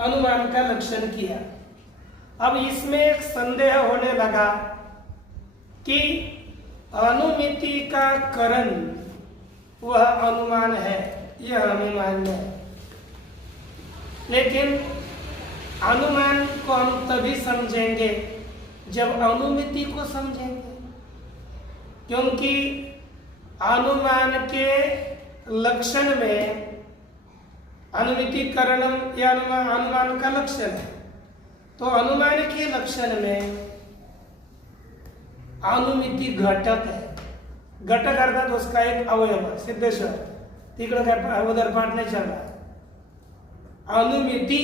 अनुमान का लक्षण किया। अब इसमें एक संदेह होने लगा कि अनुमिति का करण वह अनुमान है, यह हमें मान्य है, लेकिन अनुमान को हम तभी समझेंगे जब अनुमिति को समझेंगे, क्योंकि अनुमान के लक्षण में अनुमिति करणम या अनुमान का लक्षण है, तो अनुमान के लक्षण में अनुमिति घटक है। घटक अर्थात उसका एक अवयव, सिद्धेश्वर तिकडं काय उधर पाठ नहीं चल रहा। अनुमिति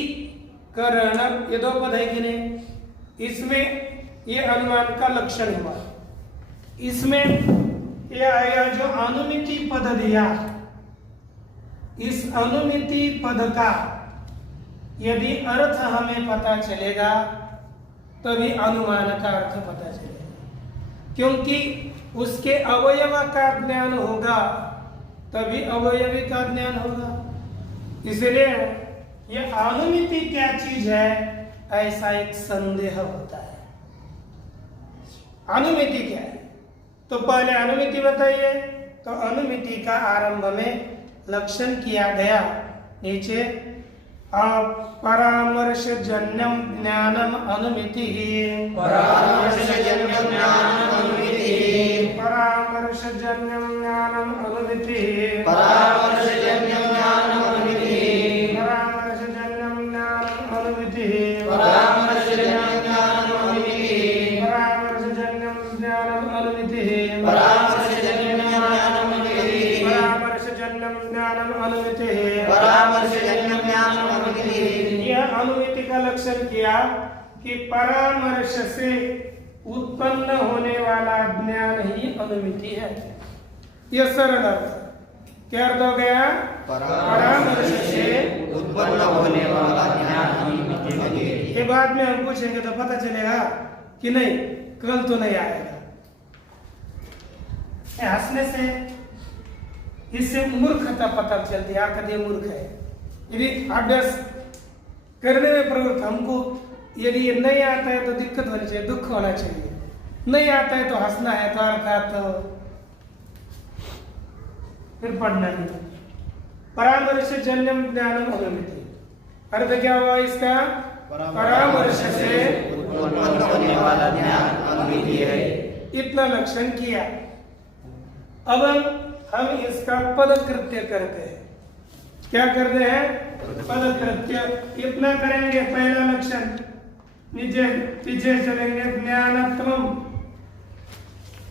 करण ये दो पद है कि नहीं, इसमें ये अनुमान का लक्षण हुआ। इसमें ये आएगा जो अनुमिति पद दिया, इस अनुमिति पद का यदि अर्थ हमें पता चलेगा तभी अनुमान का अर्थ पता चलेगा, क्योंकि उसके अवयव का ज्ञान होगा तभी अवयवी का ज्ञान होगा। इसलिए ये अनुमिति क्या चीज है, ऐसा एक संदेह होता है। अनुमिति क्या है, तो पहले अनुमिति बताइए। तो अनुमिति का आरंभ में लक्षण किया गया, नीचे परामर्श जन्यम ज्ञानम अनुमिति, परामर्श जन्यम ज्ञानम अनुमिति, परामर्श जन्यम ज्ञानम अनुमिति, परामर्श जन्यम ज्ञानम अनुमिति, परामर्श जन्यम ज्ञानम अनुमिति, परामर्श जन्यम ज्ञानम अनुमिति, परामर्श जन्यम ज्ञानम अनुमिति, परामर्श जन्यम ज्ञानम अनुमिति, परामर्श जन्यम ज्ञानम अनुमिति, परामर्श जन्यम ज्ञानम अनुमिति। यह अनुमिति का लक्षण किया कि परामर्श से उत्पन्न होने वाला ज्ञान ही अनुमिति है। यह सरल अर्थ। क्या अर्थ हो गया, परामर्श से उत्पन्न होने वाला ज्ञान अनुमिति है। ये बाद में हम पूछेंगे तो पता चलेगा कि नहीं, कल तो नहीं आएगा। हंसने से इससे मूर्खता पता चलती है, आखिर मूर्ख है। यदि अभ्यास करने में प्रवृत्त, हमको यदि ये नहीं आता है तो दिक्कत होनी चाहिए, दुख होना चाहिए। नहीं आता है तो हंसना है, तो अर्थात फिर पढ़ना नहीं। परामर्श जन्यम ज्ञानम अनुमिति, अर्थ क्या हुआ इसका, परामर्श से उत्पन्न होने वाला ज्ञान अनुमिति है। इतना लक्षण किया। अब हम इसका पद कृत्य करते हैं। क्या करते हैं, पद कृत्य। इतना करेंगे, पहला लक्षण, नीचे पीछे चलेंगे, ज्ञानत्वम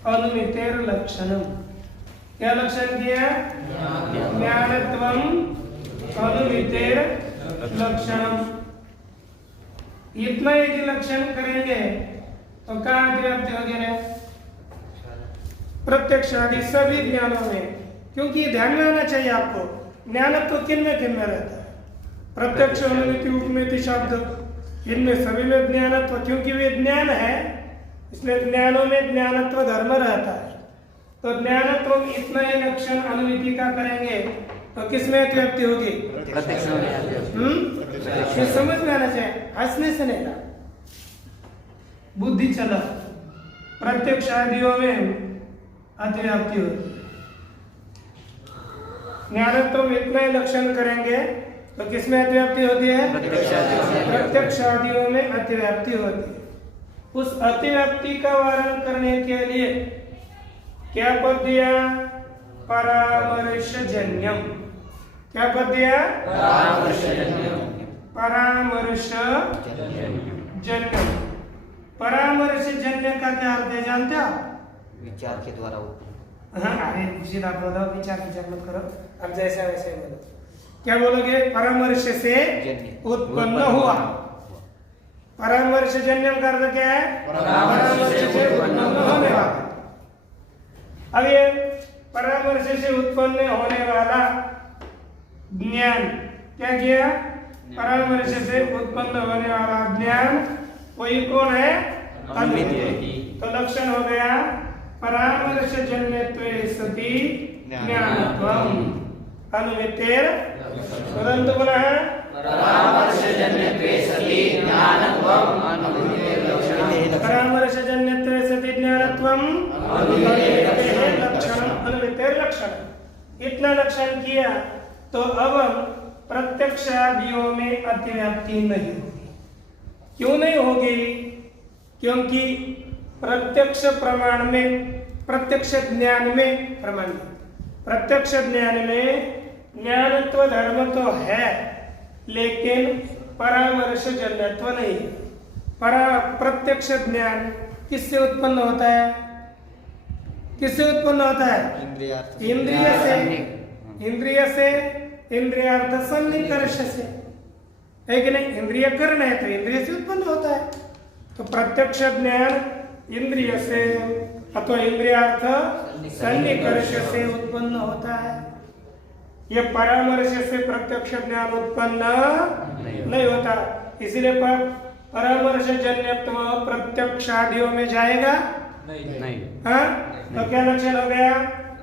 अनुमितेर लक्षणम। क्या लक्षण किया, ज्ञानत्वम अनुमितेर लक्षणम। इतना यदि लक्षण करेंगे तो कहाँ व्याप्ति होगी ना, प्रत्यक्ष आदि सभी ज्ञानों में। क्योंकि ये ध्यान में आना चाहिए आपको, ज्ञानत्व किन में रहता है, प्रत्यक्ष अनुमिति उपमिति शब्द, इनमें सभी में ज्ञानत्व। क्योंकि वे ज्ञान है इसलिए ज्ञानों में ज्ञानत्व धर्म रहता है। तो ज्ञानत्व इतना ही लक्षण अनुमिति का करेंगे तो किसमें व्याप्ति होगी, प्रत्यक्ष ये समझ में आना चाहिए, हंसने से नहीं ना, बुद्धि चला। प्रत्यक्ष आदियों में अतिव्याप्ति होती है। ज्ञानत्व इतना ही लक्षण करेंगे तो किसमें अतिव्याप्ति होती है, प्रत्यक्ष आदियों में अतिव्याप्ति होती है। उस अतिव्याप्ति का वारण करने के लिए क्या पद दिया, परामर्श जन्यम। क्या पद दिया, परामर्श जन्यम, परामर्श जन्यम। परामर्श जन्य का क्या अर्थ है जानते हो, विचार के द्वारा हाँ, अरे सीधा बोलो, विचार मत करो, अब जैसा वैसे बोलो। क्या बोलोगे, परामर्श से उत्पन्न हुआ। परामर्श जन्यम का अर्थ क्या है, परामर्श से उत्पन्न होने वाला। अब ये परामर्श से उत्पन्न होने वाला ज्ञान क्या किया, परामर्श से उत्पन्न होने वाला ज्ञान वही कौन है, अनुमिति। तो लक्षण हो गया परामर्श जन्यत्वे सति ज्ञानत्वम अनुमितेर, तुरंत बोला है परामर्श जन्यत्वे जन्यत्वम अनुमितेः लक्षणम अनुमितेर लक्षण। इतना लक्षण किया तो अब प्रत्यक्षादियों में अतिव्याप्ति नहीं होगी। क्यों नहीं होगी? क्योंकि प्रत्यक्ष प्रमाण में, प्रत्यक्ष ज्ञान में, प्रमाण प्रत्यक्ष ज्ञान में ज्ञानत्व धर्म तो है, लेकिन परामर्श जन्यत्व नहीं। प्रत्यक्ष ज्ञान किससे उत्पन्न होता है? किससे उत्पन्न होता है? इंद्रिय से। इंद्रिय से, इंद्रियार्थ सन्निकर्ष से, है कि नहीं? इंद्रिय कर्ण है तो इंद्रिय से उत्पन्न होता है। तो प्रत्यक्ष ज्ञान इंद्रिय से अथवा इंद्रियार्थ सन्निकर्ष से उत्पन्न होता है। यह परामर्श से प्रत्यक्ष ज्ञान उत्पन्न नहीं होता। इसलिए परामर्श जन्यत्व प्रत्यक्षादियों में जाएगा नहीं। हाँ, तो क्या लक्षण हो गया?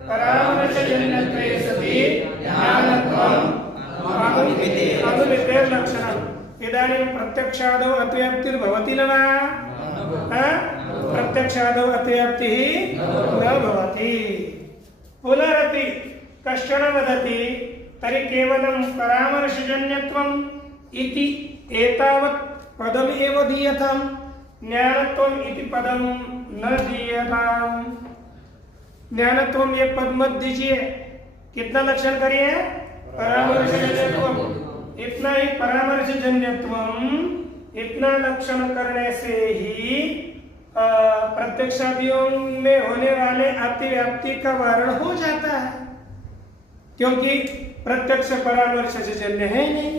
परामर्श जन्यत्वे सति ज्ञानत्वम् अनुमितेर लक्षणम्। इदानीं प्रत्यक्षादौ अतिव्याप्तिर्भवति न वा? प्रत्यक्षादौ अतिव्याप्तिः न भवति। पुनरपि कश्चन वदति तर्हि केवलं परामर्शजन्यत्वम् इति एतावत् पदम् एव दीयताम्, ज्ञानत्वम् इति पदं न दीयताम्। ज्ञानत्वम् ये पद मत दीजिए। कितना लक्षण करिए? परामर्शजन्यत्वम्। इतना ही परामर्शजन्यत्वम्, इतना लक्षण करने से ही प्रत्यक्षादियों में होने वाले अतिव्याप्ति का वारण हो जाता है। क्योंकि प्रत्यक्ष परामर्श से जन्य है नहीं,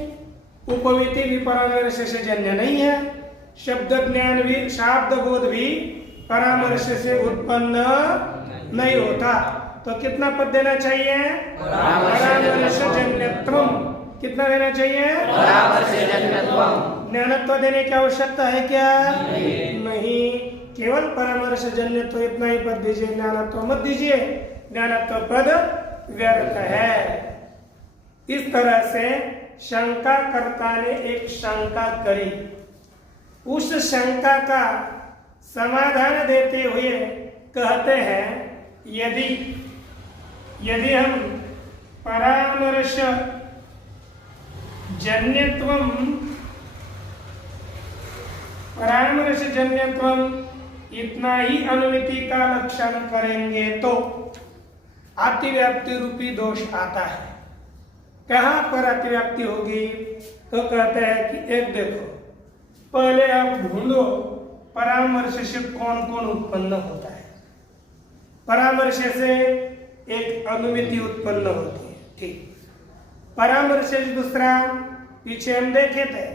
उपवीति भी परामर्श से जन्य नहीं है, शब्द ज्ञान भी, शाब्द बोध भी परामर्श से उत्पन्न नहीं होता। तो कितना पद देना चाहिए? परामर्श जन्यत्वम। कितना देना चाहिए? परामर्श जन्यत्वम। ज्ञानत्व देने की आवश्यकता है क्या? नहीं, केवल परामर्श जन्यत्व इतना ही पद दीजिए, ज्ञानत्व मत दीजिए। ज्ञानत्व पद व्यर्थ है। इस तरह से शंकाकर्ता ने एक शंका करी। उस शंका का समाधान देते हुए कहते हैं, यदि हम परामर्श जन्यत्वम इतना ही अनुमिति का लक्षण करेंगे तो अतिव्याप्ति रूपी दोष आता है। कहाँ पर अतिव्याप्ति होगी? तो कहते हैं कि एक देखो, पहले आप ढूंढो परामर्श से कौन कौन उत्पन्न होता है। परामर्श से एक अनुमिति उत्पन्न होती है, ठीक। परामर्श दूसरा, पीछे हम देखे थे,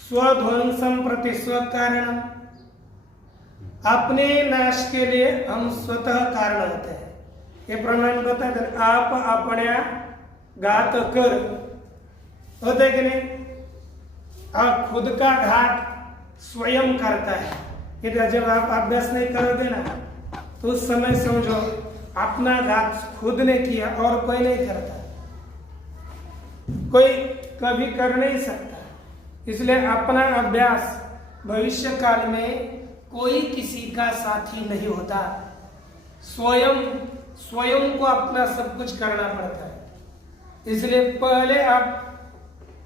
स्वध्वंसम प्रति स्व कारण, अपने नाश के लिए हम स्वतः कारण होते हैं। ये प्रमाण बताते हैं, आप अपने घात कर होते कि नहीं? आप खुद का घात स्वयं करता है। इधर जब आप अभ्यास नहीं करोगे ना, तो उस समय समझो अपना घात खुद ने किया और कोई नहीं करता, कोई कभी कर नहीं सकता। इसलिए अपना अभ्यास भविष्य काल में कोई किसी का साथी नहीं होता। स्वयं को अपना सब कुछ करना पड़ता है। इसलिए पहले आप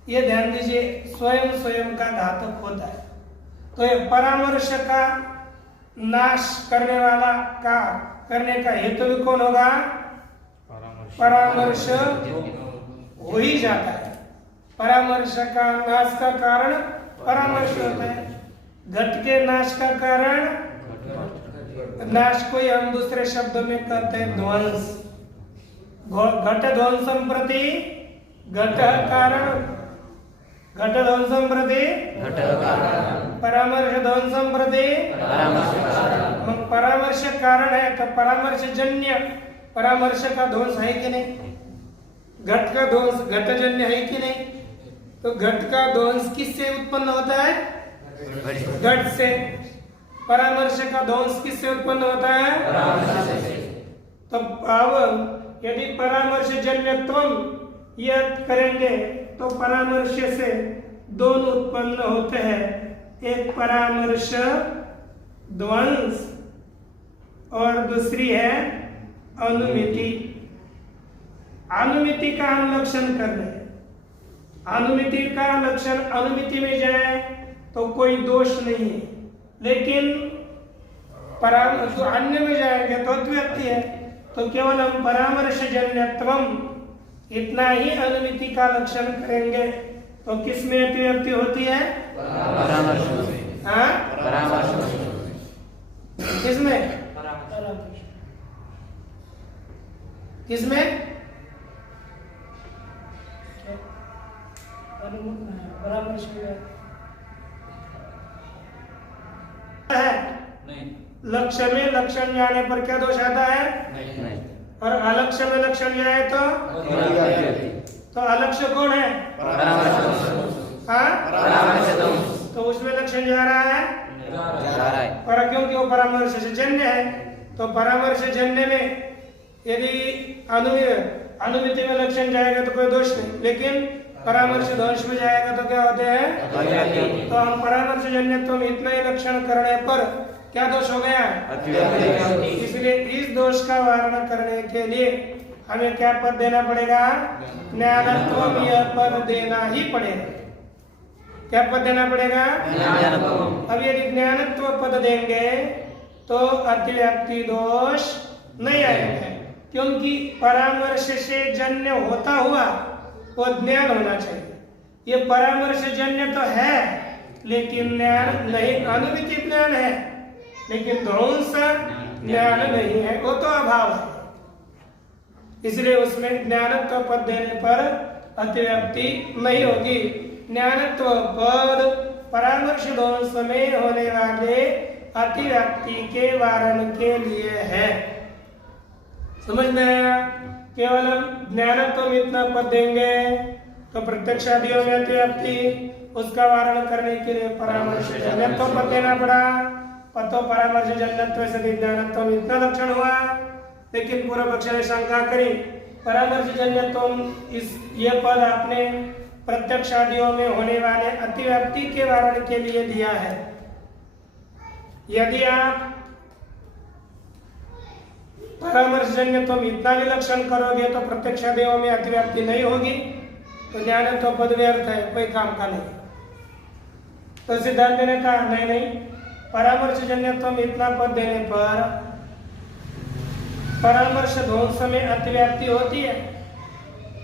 ये ध्यान दीजिए, स्वयं का घातक होता है। तो ये परामर्श का नाश करने वाला का करने का हेतु भी कौन होगा? परामर्श हो ही जाता है। परामर्श का नाश का कारण परामर्श होता है। घट के नाश का कारण, नाश को हम दूसरे शब्दों में कहते हैं ध्वंस। घट ध्वंसम प्रति घट कारण, घट ध्वंसम प्रति परामर्श ध्वंसम प्रति परामर्श कारण है। तो परामर्श जन्य परामर्श का ध्वंस है कि नहीं? घट का ध्वंस घटजन्य है कि नहीं? तो घट का ध्वंस किससे उत्पन्न होता है? घट से। परामर्श का ध्वंस किससे उत्पन्न होता है? तो अब यदि परामर्श जन्यत्वम यह करेंगे तो परामर्श से दोनों उत्पन्न होते हैं, एक परामर्श ध्वंस, और दूसरी है अनुमिति। अनुमिति का हम लक्षण कर रहे हैं। अनुमिति का लक्षण, अनुमिति में जाए तो कोई दोष नहीं है, लेकिन तो अन्य में जाएंगे तो अद्व्यक्ति है, तो केवल हम परामर्शजन्यत्वम इतना ही अनुमिति का लक्षण करेंगे। तो किस में अतिव्यक्ति होती है? परामर्श में। हाँ, परामर्श में। किसमें? किसमें? परामर्श है नहीं, लक्ष्य में लक्षण जाने पर क्या दोष आता है? नहीं। और अलक्ष्य में लक्षण जाए तो अलक्ष्य कौन है? हाँ, तो उसमें लक्षण जा रहा है और क्योंकि वो परामर्श से जन्य है, तो परामर्श जन्य में यदि अनुमिति में लक्षण जाएगा तो कोई दोष नहीं, लेकिन परामर्श दोष में जाएगा तो क्या होते हैं? तो हम परामर्श जन्यत्व में इतना ही लक्षण करने पर क्या दोष हो गया? इसलिए इस दोष का वारण करने के लिए हमें क्या पद देना पड़ेगा? ज्ञानत्व यह पद देना ही पड़ेगा। क्या पद देना पड़ेगा? अब यदि ज्ञानत्व पद देंगे तो अतिव्याप्ति दोष नहीं आएगा, क्योंकि परामर्श से जन्य होता हुआ वो ज्ञान होना चाहिए। ये परामर्श जन्य तो है लेकिन ज्ञान नहीं, अनुमिति ज्ञान है लेकिन ध्वंस ज्ञान नहीं है, वो तो अभाव है। इसलिए उसमें ज्ञानत्व पद देने पर अतिव्याप्ति नहीं होगी। ज्ञानत्व पद परामर्श ध्वंस में होने वाले अतिव्याप्ति के वारण के लिए है। समझ में आया? केवल हम ज्ञानत्व में इतना पद देंगे तो प्रत्यक्षादियों में अतिव्याप्ति, उसका वारण करने के लिए परामर्श जन्यत्व पद देना पड़ा। पतो परामर्श जन्यत्व से ज्ञानत्व में इतना लक्षण हुआ, लेकिन पूर्व पक्ष ने शंका करी परामर्श जन्यत्व इस ये पद आपने प्रत्यक्ष आदियों में होने वाले अतिव्याप्ति के वारण के लिए दिया है। यदि आप परामर्श जन्यत्व में इतना भी लक्षण करोगे तो प्रत्यक्ष आदियों में अतिव्याप्ति नहीं होगी, तो ज्ञानत्व पद व्यर्थ है, कोई काम का नहीं। तो सिद्धांत ने कहा नहीं, परामर्श जन्यत्व में इतना पद देने पर परामर्श ध्वंस में अतिव्याप्ति होती है,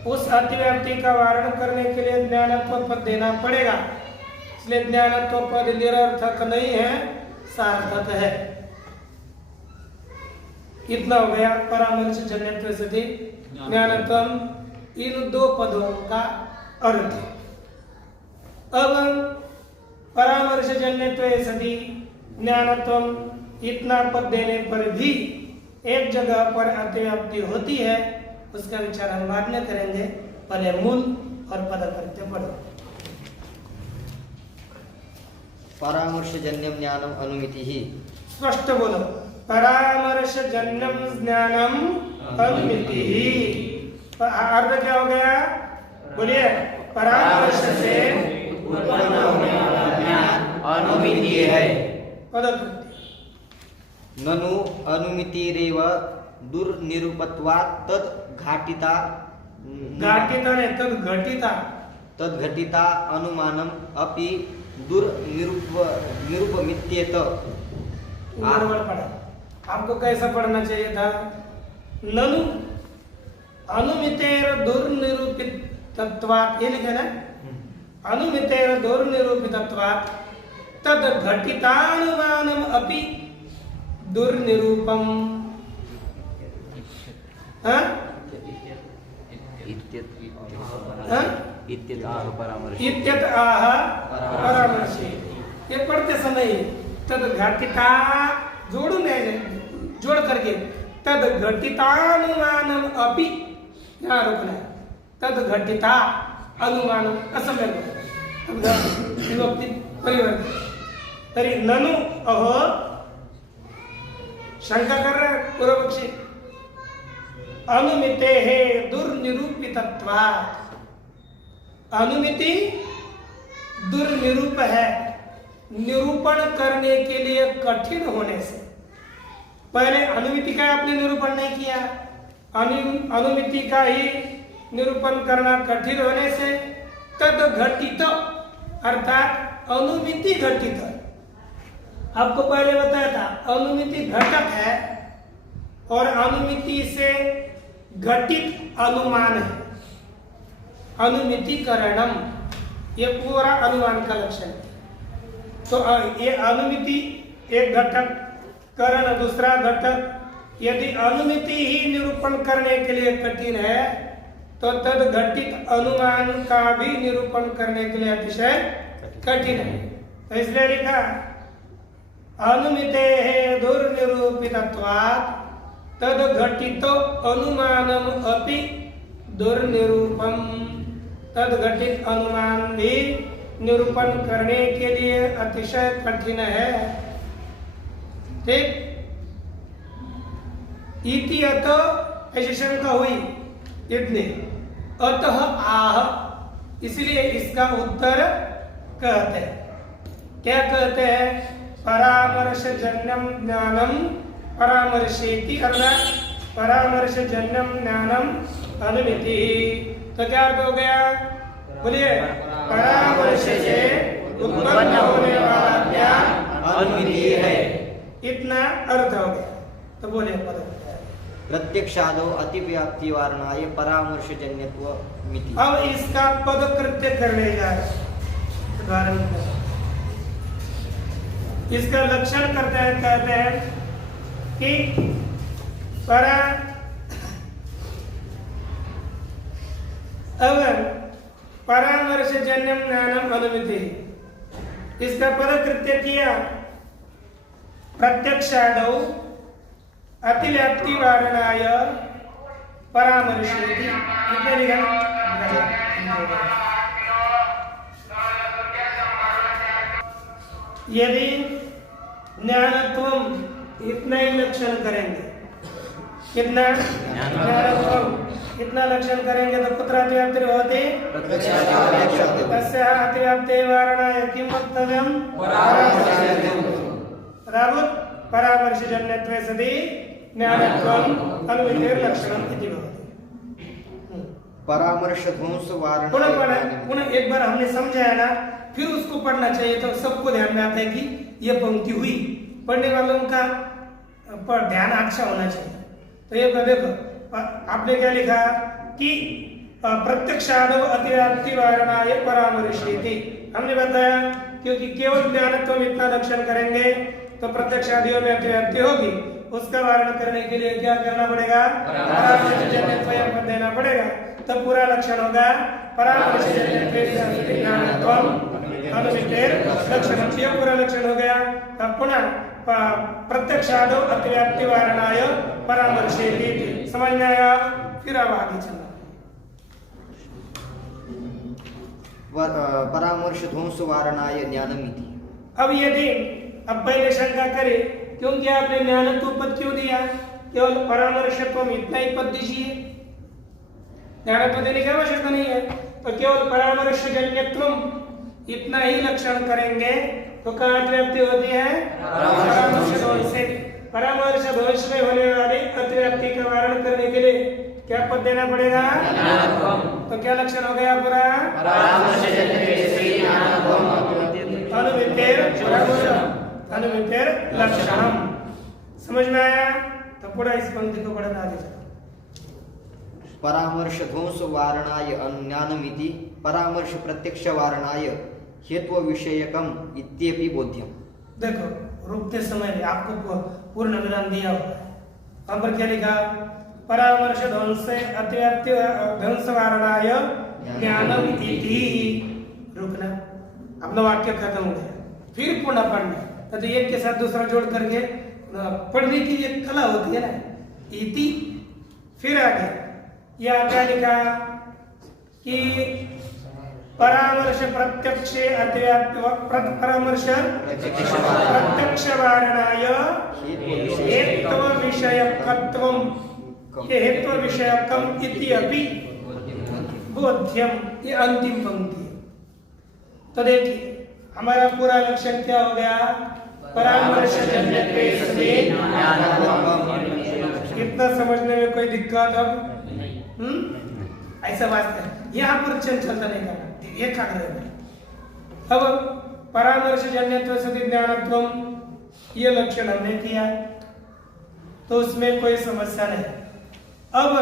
उस अतिव्याप्ति का वारण करने के लिए ज्ञानत्व पद देना पड़ेगा। इसलिए ज्ञानत्व पद निरर्थक नहीं है, सार्थक है। कितना हो गया? परामर्श जन्यत्व सति ज्ञानत्व, इन दो पदों का अर्थ। अब परामर्श जन्यत्व सति ज्ञानत्व इतना पद देने पर भी एक जगह पर अतिव्याप्ति होती है, उसका विचार हम बाद में करेंगे। पहले मूल और पद करते पढ़ो। परामर्श जन्यम ज्ञानम अनुमिति ही। स्पष्ट बोलो। परामर्श जन्यम ज्ञानम अनुमिति ही। अर्थ क्या हो गया? बोलिए। परामर्श से उत्पन्न होने वाला ज्ञान अनुमिति है। पद ननु अनुमितिरेव दुर्निरूपत्वात् तद्घाटिता तद्घटिता अनुमानम अपि दुर्निरूपमित्येत। आपको कैसा पढ़ना चाहिए था? ननु अनुमितेर दुर्निरूपितत्वात्, ये लिखे ना, अनुमितेर दुर्निरूपितत्वात् तद्घटितानुमानम अपि दुर्निरूपम। हाँ? इत्यत आह परामर्शी। ये पढ़ते समय तद घटिता जोड़ करके तद घटितानुमानम अपि, यहाँ रोकना है। तद घटिता अनुमानम असमय विभक्ति परिवर्तन। तरी ननु अहो, शंका कर रहे पूर्व पक्षी, अनुमिते है दुर्निरूपितत्वात्। अनुमिति दुर्निरूप है, निरूपण करने के लिए कठिन होने से। पहले अनुमिति का आपने निरूपण नहीं किया, अनुमिति का ही निरूपण करना कठिन होने से तद घटित अर्थात अनुमिति घटित, आपको पहले बताया था अनुमिति घटक है और अनुमिति से घटित अनुमान है। अनुमितिकरणम ये पूरा अनुमान का लक्षण है। तो ये अनुमिति एक घटक, करण दूसरा घटक। यदि अनुमिति ही निरूपण करने के लिए कठिन है तो तद घटित अनुमान का भी निरूपण करने के लिए अतिशय कठिन है। तो इसलिए लिखा अनुमिते दुर्निरूपितत्वात् तद घटित अनुमानम अपि दुर्निरूपम, तद घटित अनुमान भी निरूपण करने के लिए अतिशय कठिन है। ठीक, इति अतः ऐसी शंका हुई इतने, अतः आह, इसलिए इसका उत्तर कहते हैं, क्या कहते हैं? परामर्शजन्यम ज्ञानम परामर्शेति, अर्थात परामर्शजन्यम ज्ञानम अनुमिति। तो क्या अर्थ हो गया? बोलिए, परामर्श से उत्पन्न होने वाला ज्ञान अनुमिति है, इतना अर्थ हो गया। तो बोलिए पद प्रत्यक्षादो अतिव्याप्ति वारणाय परामर्शजन्यत्व मिति। अब इसका पद कृत्य करने जा रहे हैं। इसका लक्षण करते हैं, कहते हैं कि परामर्शजन्यम ज्ञानम अनुमिति, इसका पद कृत्य किया प्रत्यक्षादौ अतिव्याप्ति वारणाय परामर्शेति। कितने लिखा? यदि ज्ञानत्वम, इतना ही लक्षण करेंगे, कितना ज्ञानत्वम इतना लक्षण करेंगे तो कुत्र अतिव्याप्ति होती? तस्य अतिव्याप्ति वारणाय किं वक्तव्यम? परामर्शजन्यत्वे सति ज्ञानत्वम अनुमितेर लक्षणम इति भवति। परामर्श ध्वंस वारण। पुनः एक बार हमने समझाया ना, फिर उसको पढ़ना चाहिए तो सबको ध्यान में आता है कि ये पंक्ति हुई। पढ़ने वालों का पर ध्यान अच्छा होना चाहिए। तो ये देखो, आपने क्या लिखा कि प्रत्यक्षादो अतिव्याप्ति वारणाय परामर्शेति। हमने बताया क्योंकि केवल ज्ञानत्व इतना लक्षण करेंगे तो प्रत्यक्षादियों में अतिव्याप्ति होगी, उसका वारण करने के लिए क्या करना पड़ेगा? परामर्शजन्यत्व देना पड़ेगा, तब पूरा लक्षण होगा परामर्शजन्यत्वे सति ज्ञानत्वम अनुमितेर लक्षणम। ये पूरा लक्षण हो गया। अब पुनः प्रत्यक्षादो अतिव्याप्ति वारणाय परामर्शेति, समझ में आया? फिर अब आगे चलना। परामर्श ध्वंस वारणाय ज्ञानमिति। अब यदि अब पहले शंका करे क्योंकि आपने ज्ञानत्व पद क्यों दिया? केवल परामर्शत्व इतना ही पद दीजिए, ज्ञानत्व देने की आवश्यकता नहीं है। तो केवल परामर्शजन्यत्व इतना ही लक्षण करेंगे तो कहाँ अतिव्याप्ति होती है? परामर्श ध्वंस से। परामर्श ध्वंस में होने वाली अतिव्याप्ति का वारण करने के लिए क्या पद देना पड़ेगा? तो क्या लक्षण हो गया पूरा? अनुमितेर लक्षणम। समझ में आया? तो पूरा इस पंक्ति को पढ़ना आगे चलो। परामर्श ध्वंस वारणाय ज्ञानमिति, परामर्श प्रत्यक्ष वारणाय हेतु विषयकम इत्यपि बोध्यम। देखो, रुकते समय आपको पूर्ण विराम दिया हुआ है। वहां पर क्या लिखा? परामर्श ध्वंस अतिव्याप्ति ध्वंस वारणाय ज्ञानम इति। रुकना, अपना वाक्य खत्म हो गया, फिर पुनः पढ़ना। तो एक के साथ दूसरा जोड़ करके पढ़ने की एक कला होती है ना, इति। फिर आगे यह क्या लिखा कि परामर्श प्रत्यक्ष अतिव्याप्ति परामर्श प्रत्यक्ष वारणाय हेतु विषयकत्वम, ये हेतु विषयकम इति अपि बोध्यम। ये अंतिम पंक्ति है। तो देखिए हमारा पूरा लक्षण क्या हो गया? परामर्शजन्यत्वे सति ज्ञानत्वम्। कितना समझने में कोई दिक्कत अब? ऐसा बात है, यहाँ पर चंचलता नहीं करना, ये खा रहे। अब परामर्शजन्यत्वे सति ज्ञानत्वम् ये लक्षण हमने किया तो उसमें कोई समस्या नहीं। अब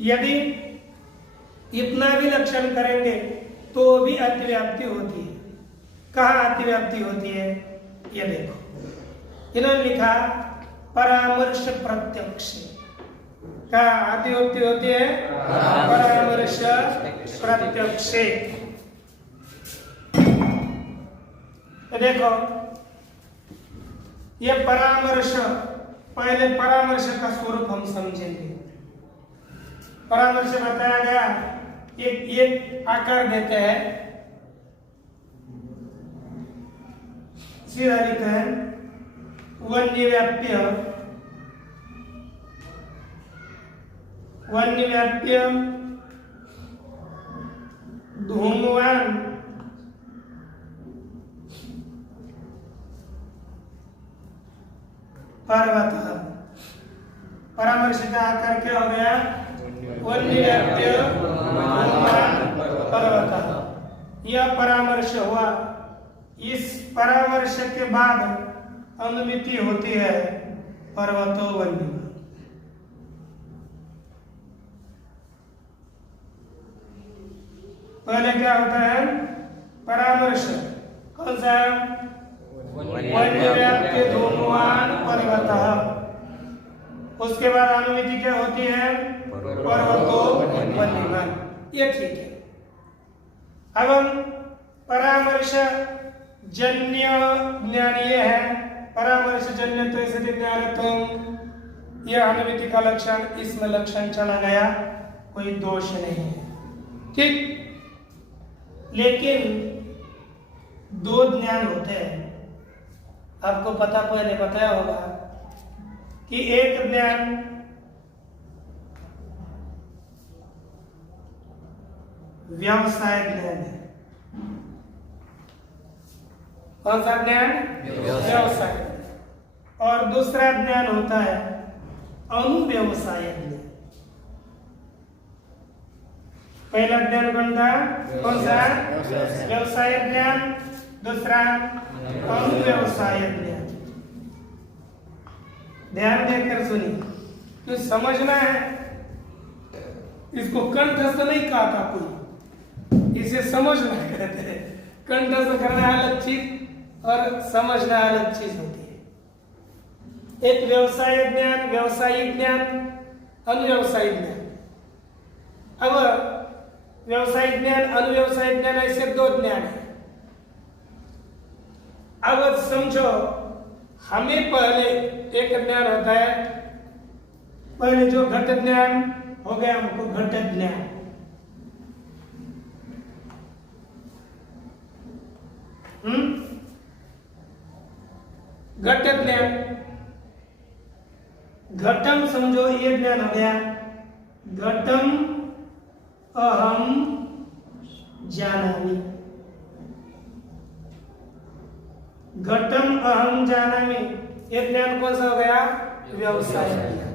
यदि इतना भी लक्षण करेंगे तो भी अतिव्याप्ति होती है। कहाँ अतिव्याप्ति होती है ये देखो, इन्होंने लिखा परामर्श प्रत्यक्ष। कहाँ अतिव्याप्ति होती है? परामर्श प्रत्यक्ष। तो देखो ये परामर्श, पहले परामर्श का स्वरूप हम समझेंगे। परामर्श बताया गया, एक आकार देते हैं, सीधा लिखते हैं वन्यव्याप्य। वन्यव्याप्य धूमवान पर्वत। परामर्श का आकार क्या हो गया? वन्यव्याप्य धूमवान पर्वत। यह परामर्श हुआ। इस परामर्श के बाद अनुमिति होती है पर्वतो वन्य। पहले क्या होता है? परामर्श कौन सा? वन्यव्याप्य धूमवान पर्वतः। उसके बाद अनुमिति क्या होती है? पर्वतो वन्यमान। ये ठीक है। अब हम परामर्श जन्य ज्ञान ये है, परामर्श जन्यत्वे सति ज्ञानत्वम्। यह अनुमिति का लक्षण, इसमें लक्षण चला गया, कोई दोष नहीं है, ठीक। लेकिन दो ज्ञान होते हैं, आपको पता, पहले बताया होगा कि एक ज्ञान व्यवसाय ज्ञान है। कौन सा ज्ञान? व्यवसाय। और दूसरा ज्ञान होता है अनुव्यवसाय ज्ञान। पहला ज्ञान कौन था? कौन सा? व्यवसाय ज्ञान। दूसरा अनुव्यवसाय ज्ञान। ध्यान देकर सुनिए, तो समझना है। इसको कंठस्थ नहीं कहा था कोई, इसे समझना कहते हैं। कंठस्थ करना अलग चीज और समझना अलग चीज होती है। एक व्यवसाय ज्ञान, व्यवसायिक ज्ञान, अनुव्यवसायिक ज्ञान। अब व्यवसायिक ज्ञान, अनुव्यवसायिक ज्ञान, ऐसे दो ज्ञान है। अब समझो, हमें पहले एक ज्ञान होता है, पहले जो घट ज्ञान हो गया, हमको घट ज्ञान। घट ज्ञान, घटम समझो ये ज्ञान हो गया। घटम अहम जानामि। घटम अहम जानामि ये ज्ञान कौन सा हो गया? व्यवसाय ज्ञान।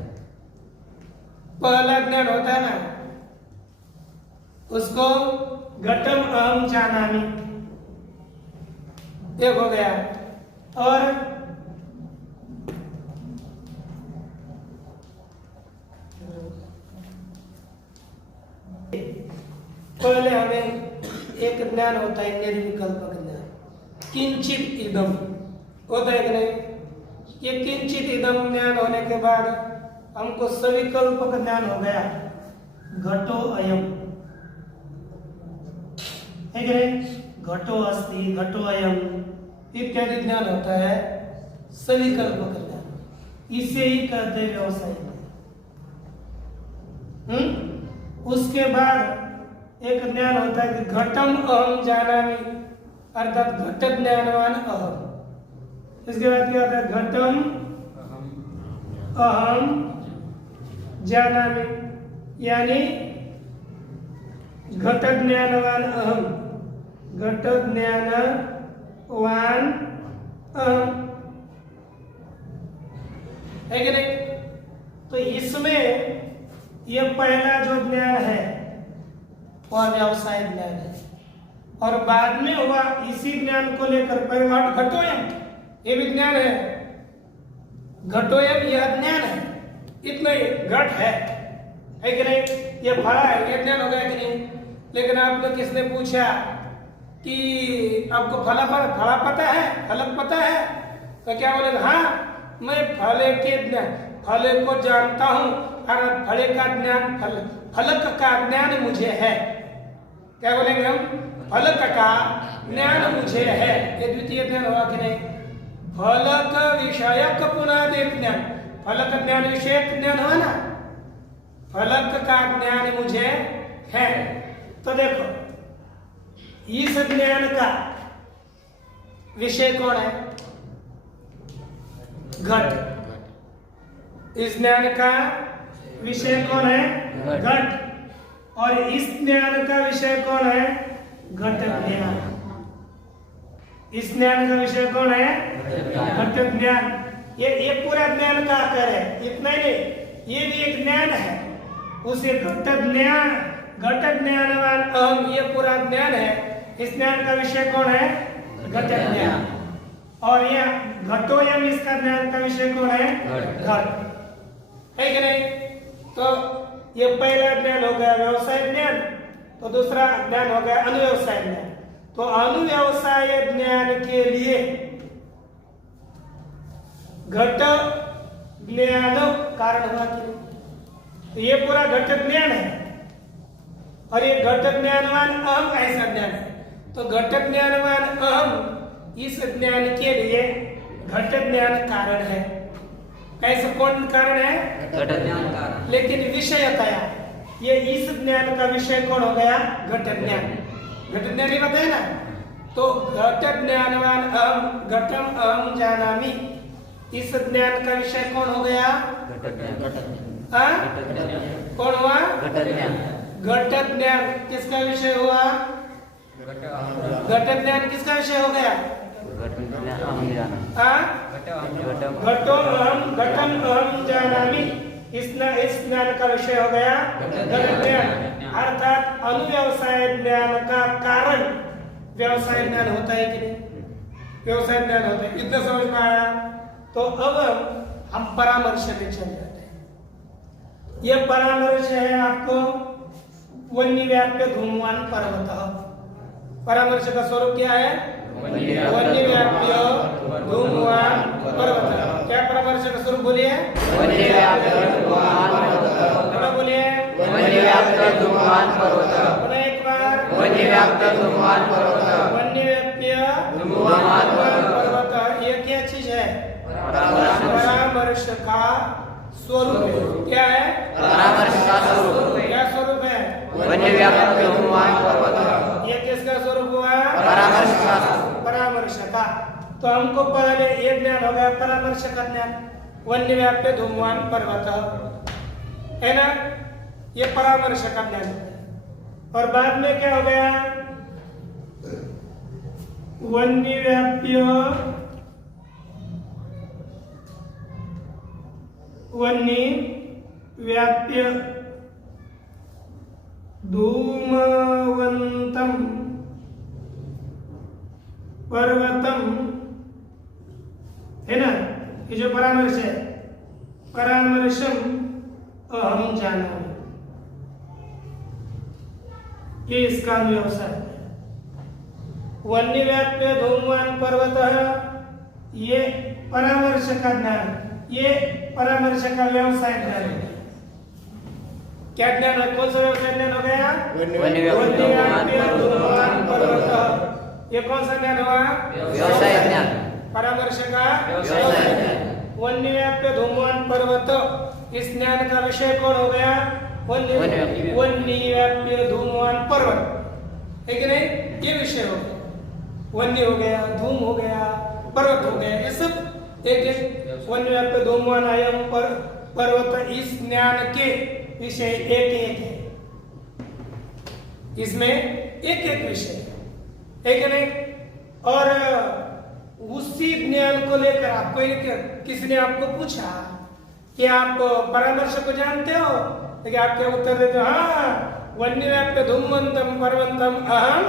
पहला ज्ञान होता है ना, उसको घटम अहम जानामि एक हो गया। और पहले हमें एक ज्ञान होता है निर्विकल्पक ज्ञान, किंचित इदम होता है कि नहीं? ये किंचित इदम ज्ञान होने के बाद हमको सविकल्पक ज्ञान हो गया, घटो अयम है कि नहीं? घटो अस्ति, घटो अयम इत्यादि ज्ञान होता है सविकल्पक ज्ञान। इसे ही कहते हैं व्यवसाय। उसके बाद एक ज्ञान होता है कि घटम अहम जानामि, अर्थात घट ज्ञानवान अहम। इसके बाद क्या होता है? घटम अहम जानामि, यानी घट ज्ञानवान अहम, घट ज्ञान वन है कि नहीं? तो इसमें ये पहला जो ज्ञान है वह व्यवसाय ज्ञान है, और बाद में हुआ इसी ज्ञान को लेकर घटोयम, ये भी ज्ञान है। घटोयम यह ज्ञान है, इतना ही घट है कि नहीं? ये फला है, ये ज्ञान हो गया कि नहीं? लेकिन आपने किसने पूछा कि आपको फला पता है, फलक पता है, तो क्या बोलेगा? हाँ, मैं फले के ज्ञान, फले को जानता हूँ, और फले का ज्ञान, फलक का ज्ञान मुझे है। क्या बोलेंगे हम? फलक का ज्ञान मुझे है। ये द्वितीय ज्ञान हुआ कि नहीं? फलक विषयक पुनादि ज्ञान, फलक ज्ञान विषयक ज्ञान हुआ ना, फलक का ज्ञान मुझे है। तो देखो, इस ज्ञान का विषय कौन है? घट। इस ज्ञान का विषय कौन है? घट। और इस ज्ञान का विषय कौन है? घट ज्ञान। इस ज्ञान का विषय कौन है? घट ज्ञान। ये पूरा ज्ञान का आकर है, इतना ही नहीं, ये भी एक ज्ञान है। उसे घट ज्ञानवान अहम, ये पूरा ज्ञान है। इस ज्ञान का विषय कौन है? घट ज्ञान। और यह घटोयम, इसका ज्ञान का विषय कौन है? घट है कि नहीं? तो ये पहला ज्ञान हो गया व्यवसाय ज्ञान, तो दूसरा ज्ञान हो गया अनुव्यवसाय ज्ञान। तो अनुव्यवसाय ज्ञान के लिए घट ज्ञान कारण हुआ कि नहीं? तो ये पूरा घट ज्ञान है, और ये घट ज्ञानवान अहम ऐसा ज्ञान है। तो घट ज्ञानवान अहम इस ज्ञान के लिए घट ज्ञान कारण है। कैसे? कौन कारण है? घट ज्ञान कारण। लेकिन विषयतया ये इस ज्ञान का विषय कौन हो गया? घट ज्ञान। घट ज्ञान ही बताए ना। तो घट ज्ञानवान अहम, घटम अहम जानामि, इस ज्ञान का विषय कौन हो गया? कौन हुआ? घट ज्ञान। किसका विषय हुआ? घट ज्ञान किसका विषय हो गया? घटो अहम, घटम अहम जानामि, इस ज्ञान का विषय हो गया घट ज्ञान। अर्थात अनुव्यवसाय ज्ञान का कारण व्यवसाय ज्ञान होता है कि नहीं? व्यवसाय ज्ञान होता है। इतना समझ में आया? तो अब हम परामर्श में चल जाते हैं। यह परामर्श है आपको वन्य व्याप्य धूमवान पर्वत। परामर्श का स्वरूप क्या है? वन्य व्याप्य धूमवान पर्वत। क्या परामर्श का स्वरूप बोलिए? वन्य व्याप्य धूमवान पर्वत। बोलिए वन्य व्याप्य धूमवान पर्वत। एक बार वन्य व्याप्य धूमवान पर्वत। वन्य व्याप्य धूमवान पर्वत। ये क्या चीज है? परामर्श का स्वरूप। क्या है? परामर्श का स्वरूप। क्या स्वरूप है? वन्य व्याप्य धूमवान पर्वत। ये किसका स्वरूप हुआ? परामर्श का। परामर्श का। तो हमको पहले ये ज्ञान हो गया परामर्श का ज्ञान, वन्य व्याप्य धूमवान पर्वत है ना, ये परामर्श का ज्ञान। और बाद में क्या हो गया? वन्य व्याप्य धूमवंतम पर्वतम है ना, ये जो परामर्श है, परामर्शम अहम जानामि, ये इसका व्यवसाय है। वन्य व्याप्य धूमवान पर्वत है, ये परामर्श का ज्ञान, ये परामर्श का व्यवसाय ज्ञान है। क्या ज्ञान है? कौन सा व्यवसाय ज्ञान हो गया? वन्य व्याप्य धूमवान पर्वत। ये कौन सा ज्ञान हुआ? व्यवसाय ज्ञान। परामर्श का व्यवसाय ज्ञान। वन्य व्याप्य धूमवान पर्वत, इस ज्ञान का विषय कौन हो गया? वन्य व्याप्य धूमवान पर्वत है कि नहीं? ये विषय हो गया, वन्य हो गया, धूम हो गया, पर्वत हो गया, ये सब एक एक वन्य व्याप्य धूमवान आयम पर पर्वत, इस ज्ञान के विषय एक एक है। इसमें एक एक विषय है कि नहीं? और उसी ज्ञान को लेकर आपको किसी ने आपको पूछा कि आप परामर्श को जानते हो, तो आप क्या उत्तर देते हो? हाँ, वन्यव्याप्य धूमवंतम पर्वतम अहम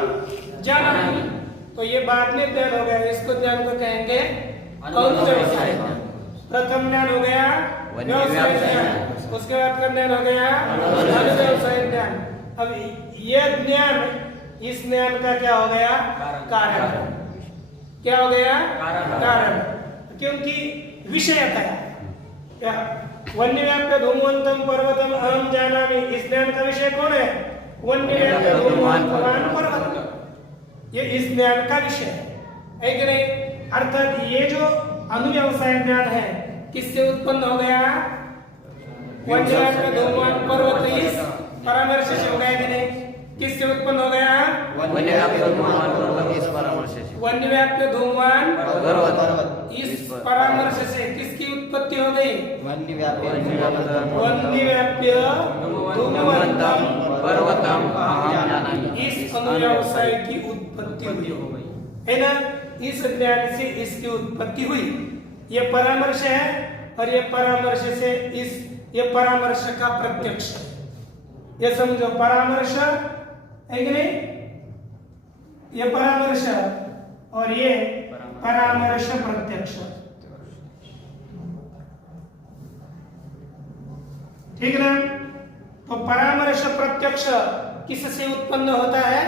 जानामि। तो ये बाद में ज्ञान हो गया, इसको ज्ञान को कहेंगे अनुव्यवसाय। प्रथम ज्ञान हो गया व्यवसाय ज्ञान, उसके बाद का ज्ञान हो गया अनुव्यवसाय ज्ञान। अब ये ज्ञान, इस ज्ञान का क्या हो गया? कारण। क्या हो गया? कारण। क्योंकि विषयता है क्या? वन्यव्याप्य धूमवंतम पर्वतम अहम जानामि, इस ज्ञान का विषय कौन है? वन्यव्याप्य धूमवंतम पर्वत, ये इस ज्ञान का विषय है कि नहीं? अर्थात ये जो अनुव्यवसाय ज्ञान है किससे उत्पन्न हो गया? वन्यव्याप्य धूमवंत पर्वत इस परामर्श से हो गया कि नहीं? किससे उत्पन्न हो गया? वन्यव्याप्य धूमवंत इस परामर्श से। वन्यव्याप्य धूमवंत पर्वत इस परामर्श से किसकी उत्पत्ति हो गई? वन्यव्याप्य धूमवंतम पर्वतम अहम जानामि, इस अनुव्यवसाय की उत्पत्ति हुई है ना? इस ज्ञान से इसकी उत्पत्ति हुई। ये परामर्श है और ये परामर्श से ये परामर्श का प्रत्यक्ष। ये समझो, परामर्श है कि नहीं? ये परामर्श और ये परामर्श प्रत्यक्ष, ठीक ना? तो परामर्श प्रत्यक्ष किससे उत्पन्न होता है?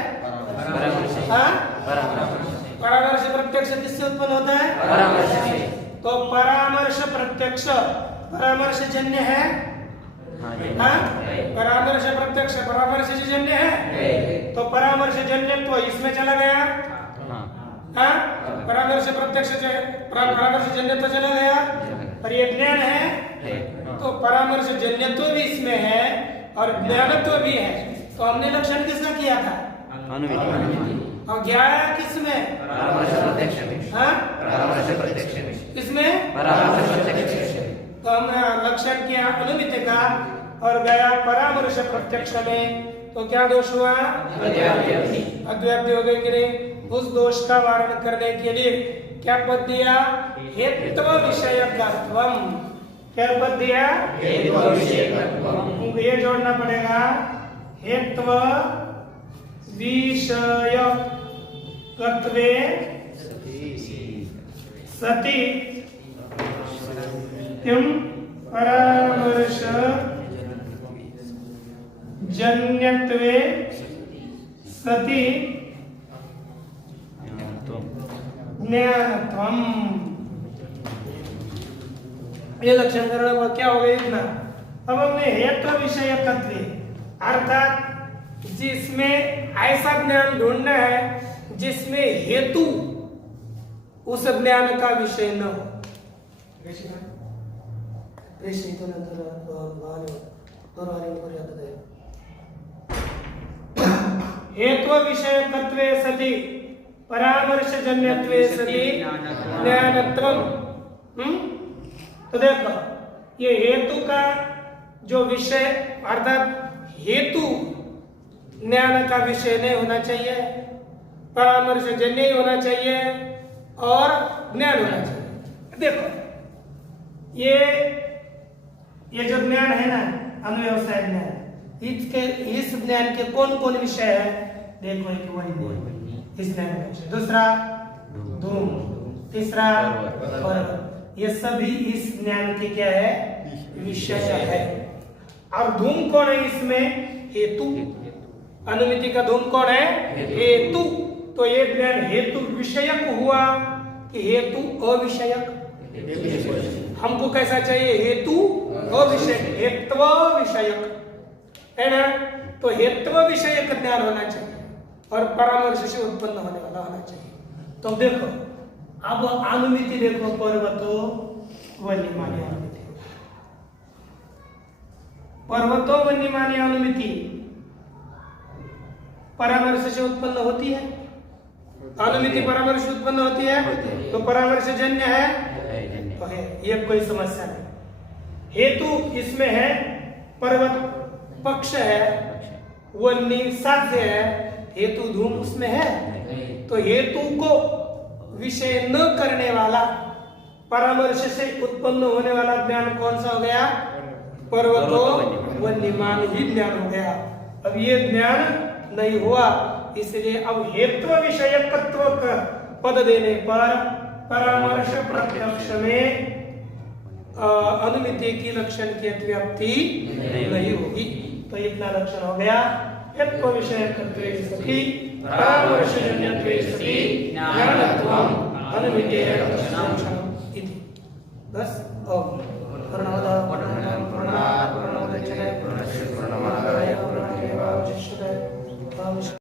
हाँ? परामर्श प्रत्यक्ष किससे उत्पन्न होता है? परामर्श से। तो परामर्श प्रत्यक्ष परामर्श जन्य है? हाँ? परामर्श प्रत्यक्ष परामर्श जन्य है। तो परामर्श जन्य तो इसमें चला गया। हाँ? परामर्श प्रत्यक्ष परामर्श जन्य तो चला गया, और ये ज्ञान है तो परामर्श जन्यत्व भी इसमें है और ज्ञानत्व भी है। तो हमने लक्षण किसका किया था? अनुमिति। और ज्ञान किसमें? परामर्श प्रत्यक्ष। हाँ? परामर्श प्रत्यक्ष। किसमें? परामर्श प्रत्यक्ष। तो हमने लक्षण किया अनुमिति का और गया परामर्श प्रत्यक्ष में, तो क्या दोष हुआ? अद्व्याप्ति हो गई कि नहीं? उस दोष का वारण करने के लिए क्या पद दिया? हेत्व विषयकत्वम। क्या पद दिया? हेत्व विषयकत्वम। ये जोड़ना पड़ेगा, हेत्व विषयकत्वे सति परामर्श जन्यत्वे सति ज्ञानत्वम। ये लक्षण करने पर क्या हो गया? इतना। अब हमने हेतु विषयकत्वे अर्थात जिसमें ऐसा ज्ञान ढूंढना है जिसमें हेतु उस ज्ञान का विषय न हो। हेतु विषयकत्वे सति परामर्श जन्यत्वे सति ज्ञानत्वम। तो देखो, ये हेतु का जो विषय अर्थात हेतु ज्ञान का विषय नहीं होना चाहिए, परामर्श जन्य ही होना चाहिए और ज्ञान होना चाहिए। देखो, ये जो ज्ञान है ना, अनुव्यवसाय ज्ञान, इस ज्ञान के कौन कौन विषय है? देखो, एक वही इस ज्ञान का विषय, दूसरा धूम, तीसरा पर्वत। ये सभी इस ज्ञान के क्या है? विषय है। और धूम कौन है इसमें? हेतु। अनुमिति का धूम कौन है? हेतु। तो ये ज्ञान हेतु विषयक हुआ कि हेतु अविषयक? हमको कैसा चाहिए? हेतु अविषयक, हेत्व विषयक, है ना? तो हेत्व विषयक ज्ञान होना चाहिए और परामर्श से उत्पन्न होने वाला होना चाहिए। तो देखो, अब अनुमिति देखो, पर्वतो वन्यमानी अनुमिति, पर्वतो वन्यमानी अनुमिति परामर्श से उत्पन्न होती है। अनुमिति परामर्श उत्पन्न होती है, तो परामर्श जन्य है तो है, ये कोई समस्या नहीं। हेतु इसमें है, पर्वत पक्ष है, वन्य साध्य है, हेतु धूम उसमें है। तो हेतु को विषय न करने वाला, परामर्श से उत्पन्न होने वाला ज्ञान कौन सा हो गया? पर्वतो वन्यमान ही ज्ञान हो गया। अब ये ज्ञान नहीं हुआ, इसलिए अब हेतु विषयकत्व का पद देने पर परामर्श प्रत्यक्ष में अनुमिति की लक्षण की अभिव्यक्ति नहीं होगी। तो इतना लक्षण हो गया। हेतु विषयकत्वे सति परामर्शजन्यत्वे सति ज्ञानत्वम् अनुमितेः लक्षणम् इति। बस।